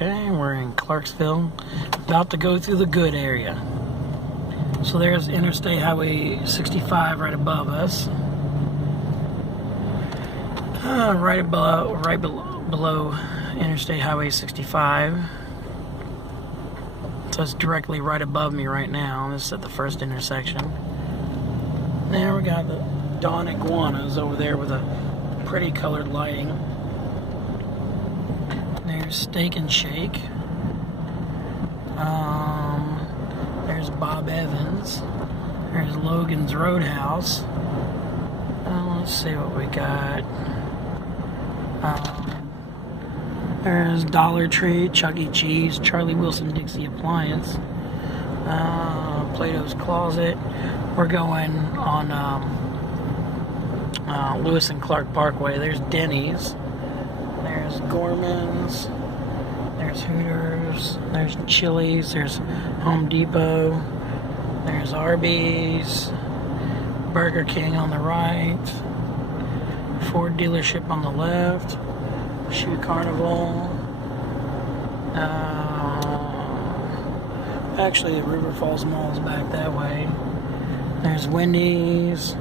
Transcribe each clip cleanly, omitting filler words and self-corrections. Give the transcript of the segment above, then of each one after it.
Okay, we're in Clarksville, about to go through the good area. So there's Interstate Highway 65 right above us. Right below Interstate Highway 65. So it's directly right above me right now. This is at the first intersection. There we got the Dawn Iguanas over there with a pretty colored lighting. There's Steak and Shake. There's Bob Evans. There's Logan's Roadhouse. Let's see what we got. There's Dollar Tree, Chuck E. Cheese, Charlie Wilson Dixie Appliance, Plato's Closet. We're going on Lewis and Clark Parkway. There's Denny's. There's Gorman's. There's Hooters. There's Chili's. There's Home Depot. There's Arby's. Burger King on the right. Ford dealership on the left. Shoe Carnival. Actually, the River Falls Mall is back that way. There's Wendy's.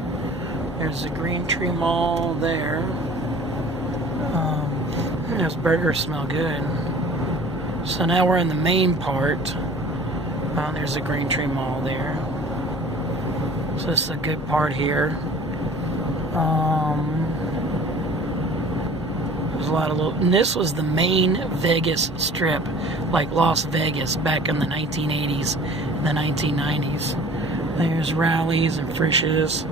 There's the Green Tree Mall there. Those burgers smell good. So now we're in the main part. There's the Green Tree Mall there. So this is a good part here. There's a lot of and this was the main Vegas strip, like Las Vegas back in the 1980s and the 1990s. There's Rallies and Frisch's.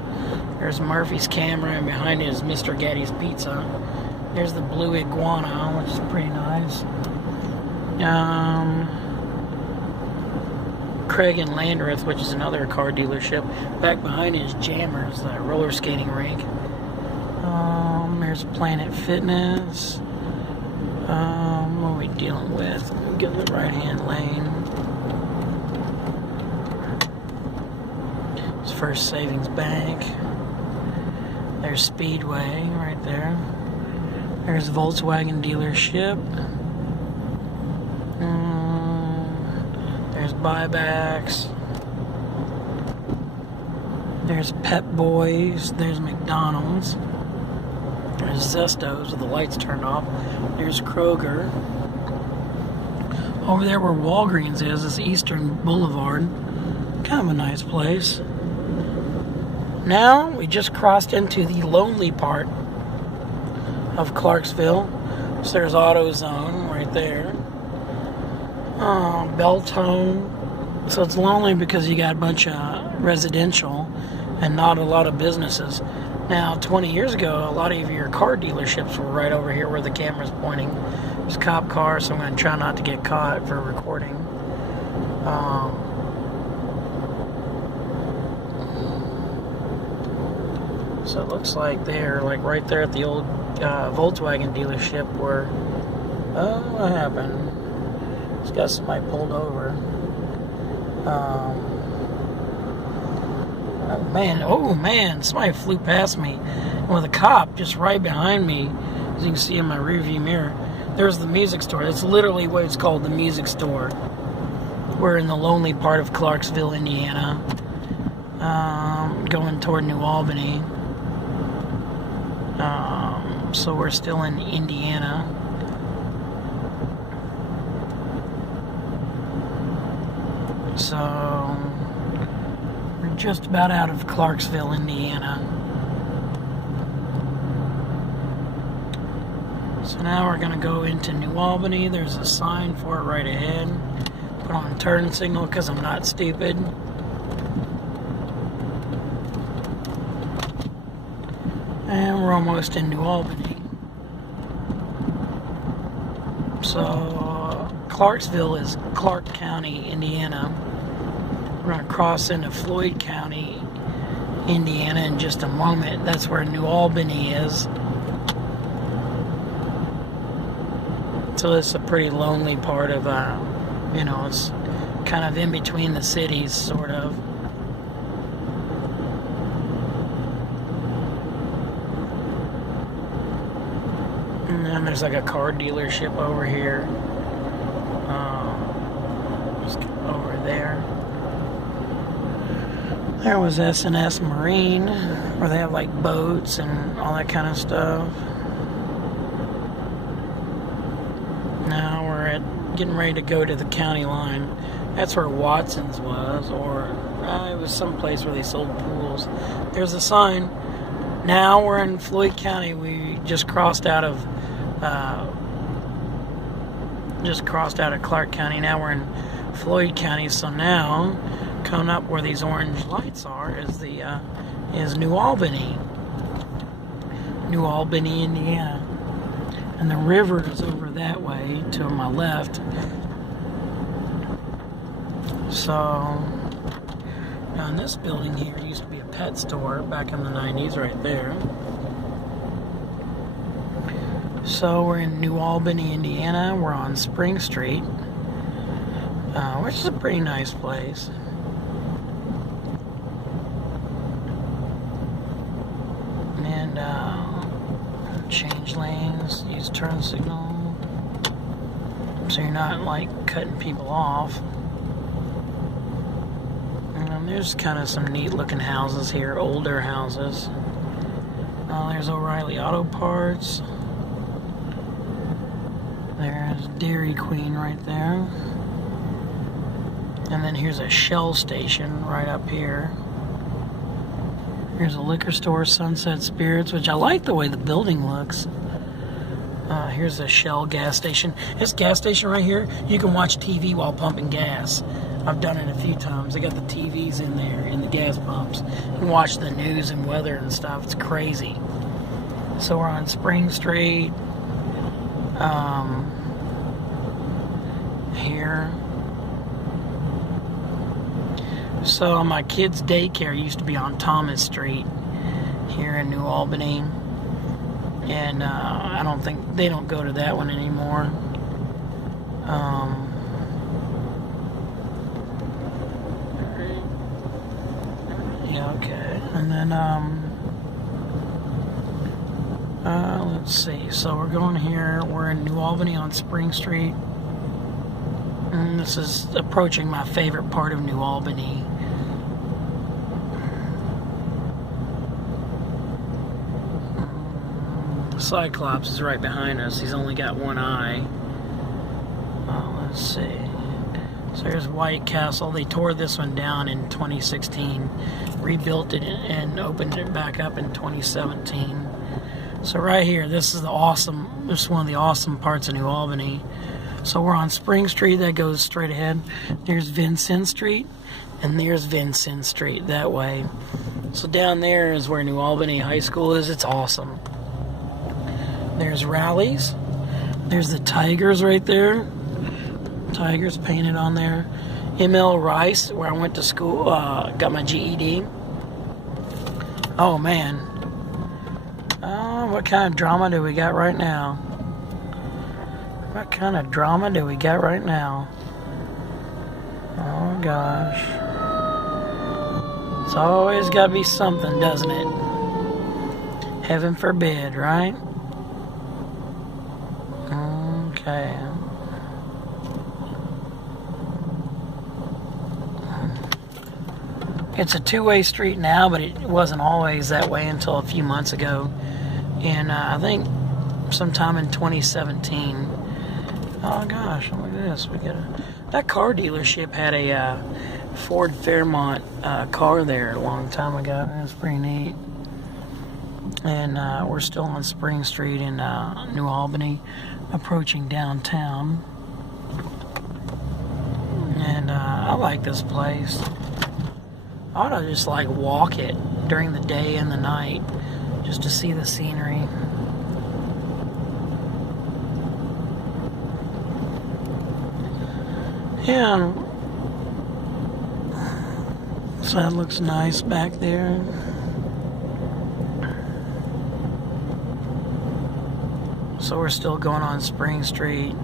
There's Murphy's Camera, and behind it is Mr. Gaddy's Pizza. There's the Blue Iguana, which is pretty nice. Craig and Landreth, which is another car dealership. Back behind it is Jammers, the roller skating rink. There's Planet Fitness. What are we dealing with? We get in the right-hand lane. It's First Savings Bank. There's Speedway right there. There's Volkswagen dealership. There's buybacks. There's Pep Boys. There's McDonald's. There's Zesto's with the lights turned off. There's Kroger. Over there where Walgreens is Eastern Boulevard. Kind of a nice place. Now we just crossed into the lonely part of Clarksville. So there's AutoZone right there. Beltone. So it's lonely because you got a bunch of residential and not a lot of businesses. Now, 20 years ago, a lot of your car dealerships were right over here where the camera's pointing. There's cop cars, so I'm going to try not to get caught for recording. So it looks like they're like right there at the old Volkswagen dealership where... what happened? It's got somebody pulled over. Oh man, somebody flew past me with a cop just right behind me, as you can see in my rearview mirror. There's the music store. That's literally what it's called, the music store. We're in the lonely part of Clarksville, Indiana, going toward New Albany. So we're still in Indiana. So we're just about out of Clarksville, Indiana. So now we're going to go into New Albany. There's a sign for it right ahead. Put on turn signal because I'm not stupid. And we're almost in New Albany. So Clarksville is Clark County, Indiana. We're going to cross into Floyd County, Indiana in just a moment. That's where New Albany is. So it's a pretty lonely part of, it's kind of in between the cities, sort of. And then there's like a car dealership over here. Just over there. There was S&S Marine, where they have like boats and all that kind of stuff. Now we're getting ready to go to the county line. That's where Watson's was, or it was some place where they sold pools. There's a sign. Now we're in Floyd County. We just crossed out of Clark County. Now we're in Floyd County. So now, coming up where these orange lights are is New Albany, Indiana. And the river is over that way to my left. So, now in this building here used to be a pet store back in the 90s right there. So we're in New Albany, Indiana. We're on Spring Street, which is a pretty nice place. And change lanes, use turn signal, so you're not like cutting people off. And there's kind of some neat looking houses here, older houses. There's O'Reilly Auto Parts. There's Dairy Queen right there. And then here's a Shell station right up here. Here's a liquor store, Sunset Spirits, which I like the way the building looks. Here's a Shell gas station. This gas station right here, you can watch TV while pumping gas. I've done it a few times. They got the TVs in there, in the gas pumps. You can watch the news and weather and stuff. It's crazy. So we're on Spring Street. Here. So my kids' daycare used to be on Thomas Street here in New Albany, and I don't think they don't go to that one anymore. Yeah, okay. And then let's see. So we're going here. We're in New Albany on Spring Street. And this is approaching my favorite part of New Albany. Cyclops is right behind us. He's only got one eye. Let's see. So here's White Castle. They tore this one down in 2016, rebuilt it and opened it back up in 2017. So right here, this is one of the awesome parts of New Albany. So we're on Spring Street, that goes straight ahead. There's Vincent Street, and there's Vincent Street that way. So down there is where New Albany High School is. It's awesome. There's Rallies. There's the Tigers right there. Tigers painted on there. M.L. Rice, where I went to school, got my GED. Oh man. What kind of drama do we got right now? What kind of drama do we got right now? Oh gosh. It's always got to be something, doesn't it? Heaven forbid, right? Okay. It's a two-way street now, but it wasn't always that way until a few months ago. And I think sometime in 2017. Oh gosh, look at this. That car dealership had a Ford Fairmont car there a long time ago. That's pretty neat. And we're still on Spring Street in New Albany, approaching downtown. And I like this place. I ought to just like walk it during the day and the night just to see the scenery. Yeah. So that looks nice back there. So we're still going on Spring Street.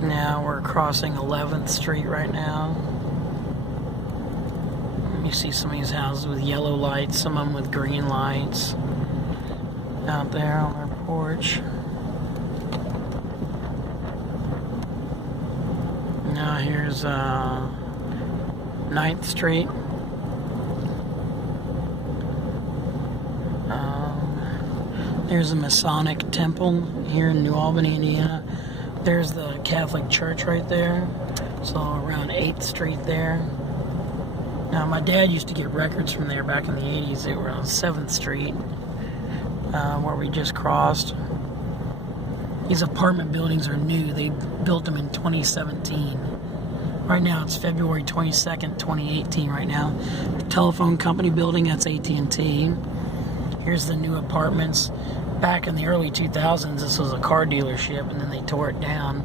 Now we're crossing 11th Street right now. You see some of these houses with yellow lights, some of them with green lights out there on their porch. Now here's 9th Street. There's a Masonic temple here in New Albany, Indiana. There's the Catholic Church right there. So around 8th Street there. Now my dad used to get records from there back in the 80s. They were on 7th Street, where we just crossed. These apartment buildings are new. They built them in 2017. Right now it's February 22nd, 2018 right now. The telephone company building, that's AT&T. Here's the new apartments. Back in the early 2000s, this was a car dealership, and then they tore it down.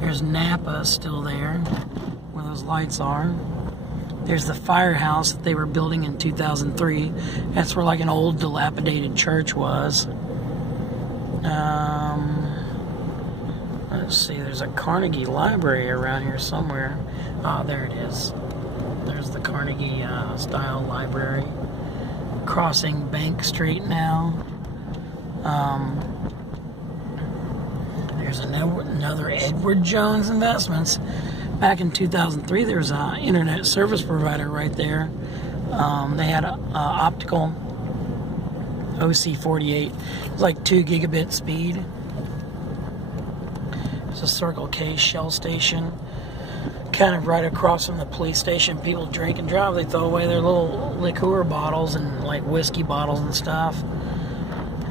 There's Napa still there, where those lights are. There's the firehouse that they were building in 2003. That's where like an old dilapidated church was. Let's see, there's a Carnegie Library around here somewhere. Ah, there it is. There's the Carnegie style library. Crossing Bank Street now. There's another Edward Jones Investments. Back in 2003, there was an internet service provider right there. They had a optical OC48. It was like 2 gigabit speed. It's a Circle K Shell station. Kind of right across from the police station. People drink and drive. They throw away their little liqueur bottles and like whiskey bottles and stuff.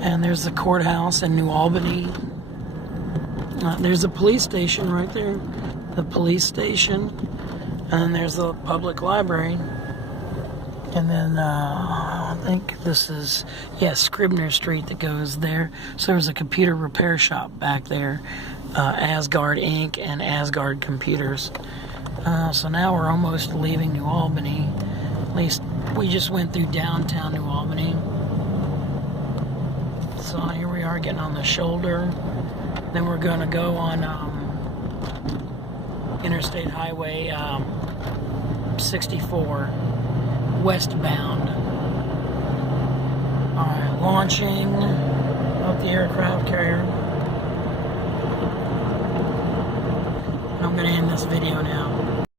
And there's the courthouse in New Albany. There's the police station right there. The police station. And then there's the public library. And then I think this is, Scribner Street that goes there. So there's a computer repair shop back there. Asgard Inc. and Asgard Computers. So now we're almost leaving New Albany. At least we just went through downtown New Albany. So here we are getting on the shoulder. Then we're going to go on Interstate Highway 64 westbound. Alright, launching of the aircraft carrier. I'm going to end this video now.